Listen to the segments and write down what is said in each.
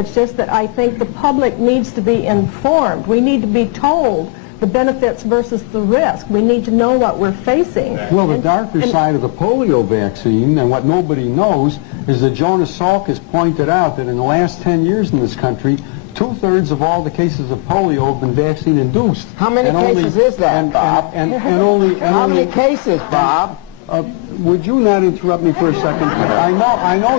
It's just that I think the public needs to be informed. We need to be told the benefits versus the risk. We need to know what we're facing. Well, the darker side of the polio vaccine, and what nobody knows, is that Jonas Salk has pointed out that in the last 10 years in this country, 2/3 of all the cases of polio have been vaccine-induced. How many cases is that, Bob? How many cases, Bob? Would you not interrupt me for a second? I know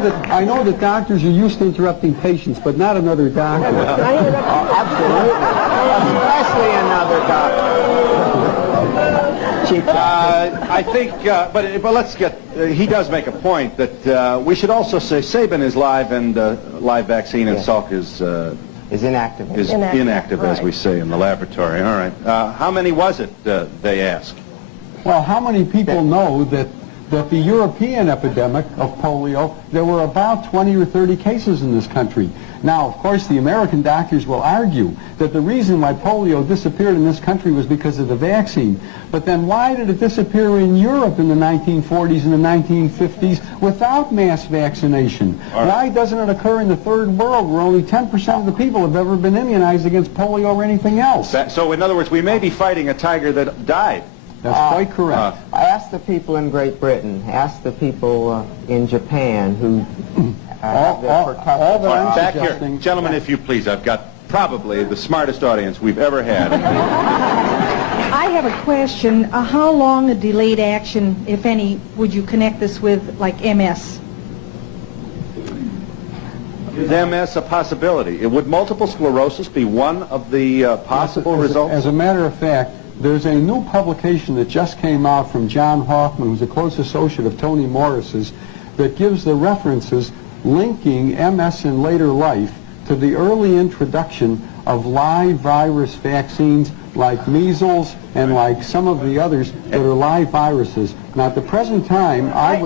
that doctors are used to interrupting patients, but not another doctor. Absolutely, especially another doctor. Chief, I think, but let's get. He does make a point that we should also say Sabin is live and live vaccine, and Salk is inactive. Is inactive, as we say in the laboratory. All right. How many was it? They ask. Well, how many people know that the European epidemic of polio, there were about 20 or 30 cases in this country. Now, of course, the American doctors will argue that the reason why polio disappeared in this country was because of the vaccine. But then why did it disappear in Europe in the 1940s and the 1950s without mass vaccination? Right. Why doesn't it occur in the third world where only 10% of the people have ever been immunized against polio or anything else? So, in other words, we may be fighting a tiger that died. That's quite correct. Ask the people in Great Britain. Ask the people in Japan who back here, gentlemen, if you please. I've got probably the smartest audience we've ever had. I have a question. How long a delayed action, if any, would you connect this with, like MS? Is MS a possibility? Would multiple sclerosis be one of the possible results? As a matter of fact, there's a new publication that just came out from John Hoffman, who's a close associate of Tony Morris's, that gives the references linking MS in later life to the early introduction of live virus vaccines like measles and like some of the others that are live viruses. Now, at the present time, I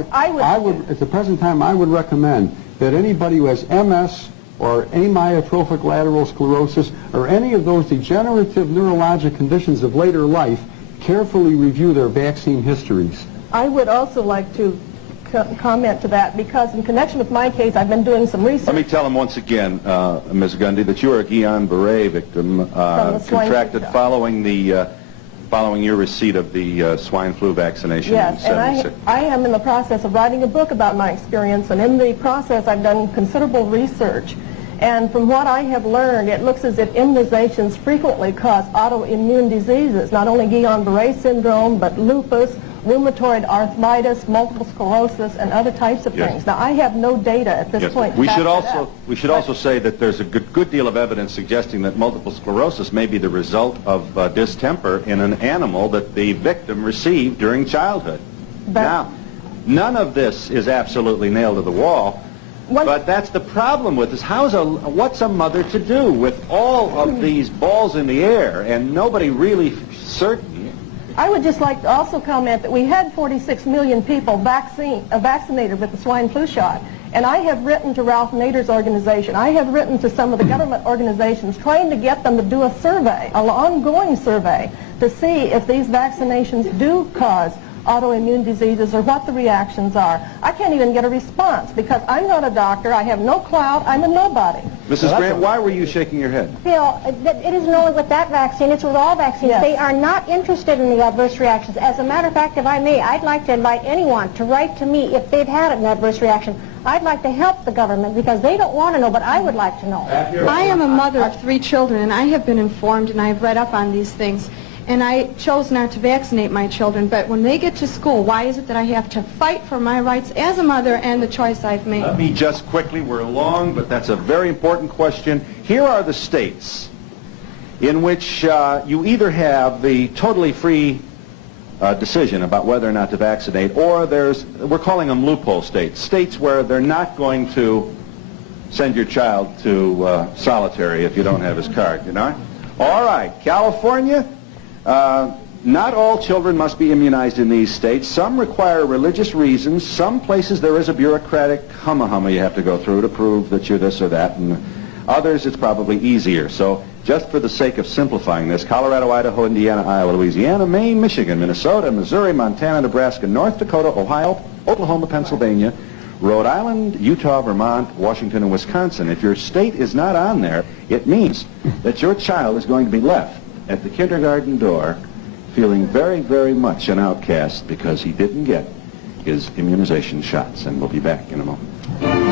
would recommend that anybody who has MS or amyotrophic lateral sclerosis, or any of those degenerative neurologic conditions of later life, carefully review their vaccine histories. I would also like to comment to that, because in connection with my case, I've been doing some research. Let me tell him once again, Ms. Gundy, that you are a Guillain-Barré victim contracted following your receipt of the swine flu vaccination in 76. And I am in the process of writing a book about my experience, and in the process I've done considerable research. And from what I have learned, it looks as if immunizations frequently cause autoimmune diseases, not only Guillain-Barré syndrome, but lupus, rheumatoid arthritis, multiple sclerosis, and other types of things. Now, I have no data at this point. We should also say that there's a good deal of evidence suggesting that multiple sclerosis may be the result of distemper in an animal that the victim received during childhood. Now, none of this is absolutely nailed to the wall. But that's the problem with this. What's a mother to do with all of these balls in the air and nobody really certain? I would just like to also comment that we had 46 million people vaccinated with the swine flu shot. And I have written to Ralph Nader's organization. I have written to some of the government organizations trying to get them to do a survey, an ongoing survey, to see if these vaccinations do cause autoimmune diseases or what the reactions are. I can't even get a response because I'm not a doctor, I have no clout, I'm a nobody. Mrs. Grant, why were you shaking your head? Bill, it isn't only with that vaccine, it's with all vaccines. Yes. They are not interested in the adverse reactions. As a matter of fact, if I may, I'd like to invite anyone to write to me if they've had an adverse reaction. I'd like to help the government because they don't want to know, but I would like to know. I am a mother of 3 children, and I have been informed and I've read up on these things. And I chose not to vaccinate my children, but when they get to school, why is it that I have to fight for my rights as a mother and the choice I've made? Let me just quickly, we're long, but that's a very important question. Here are the states in which you either have the totally free decision about whether or not to vaccinate, or we're calling them loophole states, states where they're not going to send your child to solitary if you don't have his card, you know? All right, California. Not all children must be immunized in these states. Some require religious reasons. Some places there is a bureaucratic humma you have to go through to prove that you're this or that. And others it's probably easier. So just for the sake of simplifying this, Colorado, Idaho, Indiana, Iowa, Louisiana, Maine, Michigan, Minnesota, Missouri, Montana, Nebraska, North Dakota, Ohio, Oklahoma, Pennsylvania, Rhode Island, Utah, Vermont, Washington, and Wisconsin. If your state is not on there, it means that your child is going to be left at the kindergarten door feeling very, very much an outcast because he didn't get his immunization shots. And we'll be back in a moment.